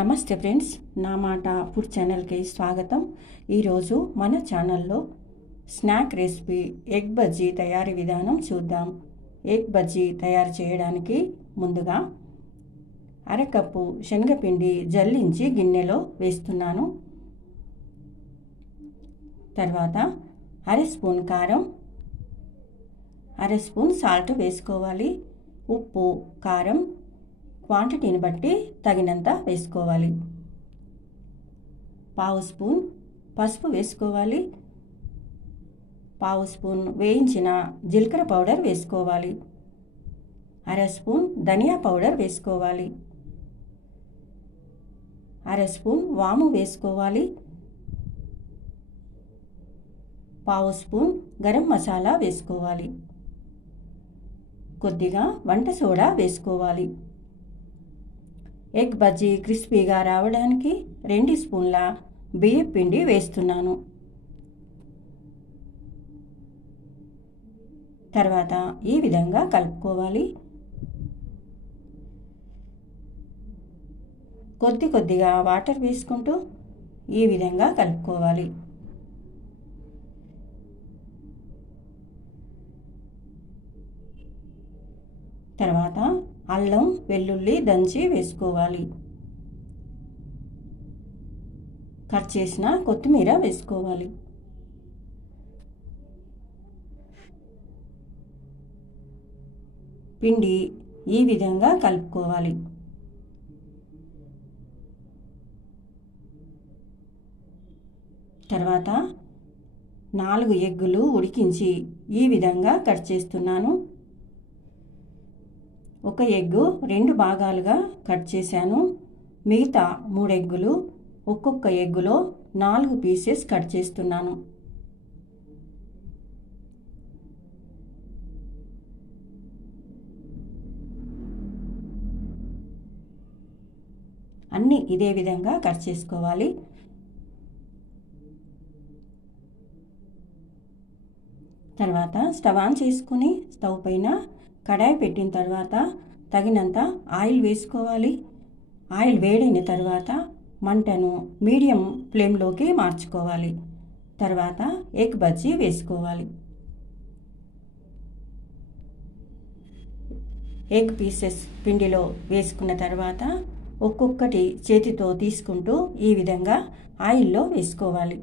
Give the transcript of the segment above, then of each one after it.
నమస్తే ఫ్రెండ్స్, నా మాట ఫుడ్ ఛానల్కి స్వాగతం. ఈరోజు మన ఛానల్లో స్నాక్ రెసిపీ ఎగ్ బజ్జీ తయారీ విధానం చూద్దాం. ఎగ్ బజ్జీ తయారు చేయడానికి ముందుగా అరకప్పు శనగపిండి జల్లించి గిన్నెలో వేస్తున్నాను. తర్వాత అర స్పూన్ కారం, అర స్పూన్ సాల్ట్ వేసుకోవాలి. ఉప్పు కారం క్వాంటిటీని బట్టి తగినంత వేసుకోవాలి. పావు స్పూన్ పసుపు వేసుకోవాలి. పావు స్పూన్ వేయించిన జీలకర్ర పౌడర్ వేసుకోవాలి. అర స్పూన్ ధనియా పౌడర్ వేసుకోవాలి. అర స్పూన్ వాము వేసుకోవాలి. పావు స్పూన్ గరం మసాలా వేసుకోవాలి. కొద్దిగా వంట సోడా వేసుకోవాలి. ఎగ్ బజ్జీ క్రిస్పీగా రావడానికి 2 స్పూన్ల బియ్యం పిండి వేస్తున్నాను. తర్వాత ఈ విధంగా కలుపుకోవాలి. కొద్దిగా వాటర్ వేసుకుంటూ ఈ విధంగా కలుపుకోవాలి. తర్వాత అల్లం వెల్లుల్లి దంచి వేసుకోవాలి. కట్ చేసిన కొత్తిమీర వేసుకోవాలి. పిండి ఈ విధంగా కలుపుకోవాలి. తర్వాత 4 ఎగ్గులు ఉడికించి ఈ విధంగా కట్ చేస్తున్నాను. ఒక ఎగ్గు 2 భాగాలుగా కట్ చేశాను. మిగతా 3 ఎగ్గులు ఒక్కొక్క ఎగ్గులో 4 పీసెస్ కట్ చేస్తున్నాను. అన్నీ ఇదే విధంగా కట్ చేసుకోవాలి. తర్వాత స్టవ్ ఆన్ చేసుకుని స్టవ్ పైన కడాయి పెట్టిన తర్వాత తగినంత ఆయిల్ వేసుకోవాలి. ఆయిల్ వేడైన తర్వాత మంటను మీడియం ఫ్లేమ్లోకి మార్చుకోవాలి. తర్వాత ఎగ్ బజ్జీ వేసుకోవాలి. ఎగ్ పీసెస్ పిండిలో వేసుకున్న తర్వాత ఒక్కొక్కటి చేతితో తీసుకుంటూ ఈ విధంగా ఆయిల్లో వేసుకోవాలి.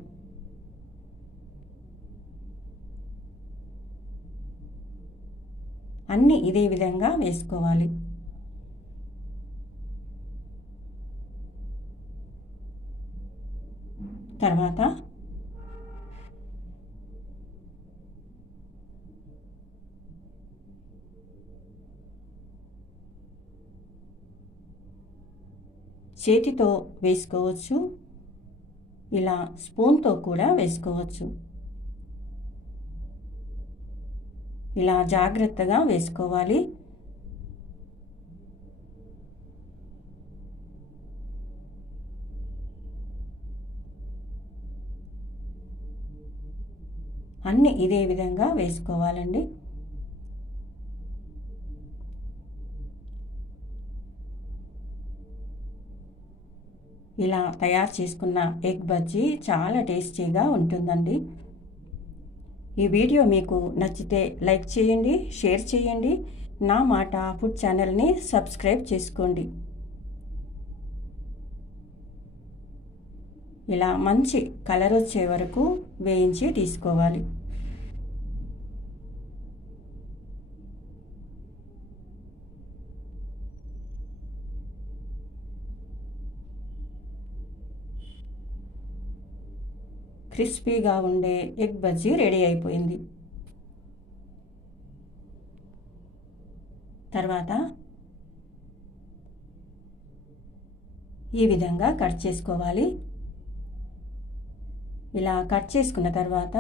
అన్నీ ఇదే విధంగా వేసుకోవాలి. తర్వాత చేతితో వేసుకోవచ్చు, ఇలా స్పూన్తో కూడా వేసుకోవచ్చు. ఇలా జాగ్రత్తగా వేసుకోవాలి. అన్నీ ఇదే విధంగా వేసుకోవాలండి. ఇలా తయారు చేసుకున్న ఎగ్ బజ్జీ చాలా టేస్టీగా ఉంటుందండి. ఈ వీడియో మీకు నచ్చితే లైక్ చేయండి, షేర్ చేయండి. నా మాట ఫుడ్ ఛానల్ని సబ్స్క్రైబ్ చేసుకోండి. ఇలా మంచి కలర్ వచ్చే వరకు వేయించి తీసుకోవాలి. క్రిస్పీగా ఉండే ఎగ్ బజ్జీ రెడీ అయిపోయింది. తర్వాత ఈ విధంగా కట్ చేసుకోవాలి. ఇలా కట్ చేసుకున్న తర్వాత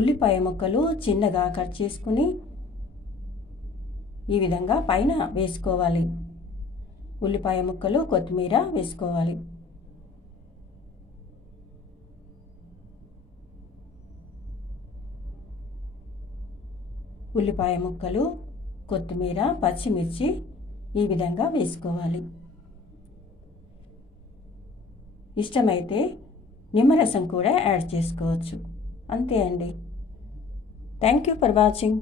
ఉల్లిపాయ ముక్కలు చిన్నగా కట్ చేసుకుని ఈ విధంగా పైన వేసుకోవాలి. ఉల్లిపాయ ముక్కలు కొత్తిమీర వేసుకోవాలి. ఉల్లిపాయ ముక్కలు, కొత్తిమీర, పచ్చిమిర్చి ఈ విధంగా వేసుకోవాలి. ఇష్టమైతే నిమ్మరసం కూడా యాడ్ చేసుకోవచ్చు. అంతే అండి. Thank you for watching.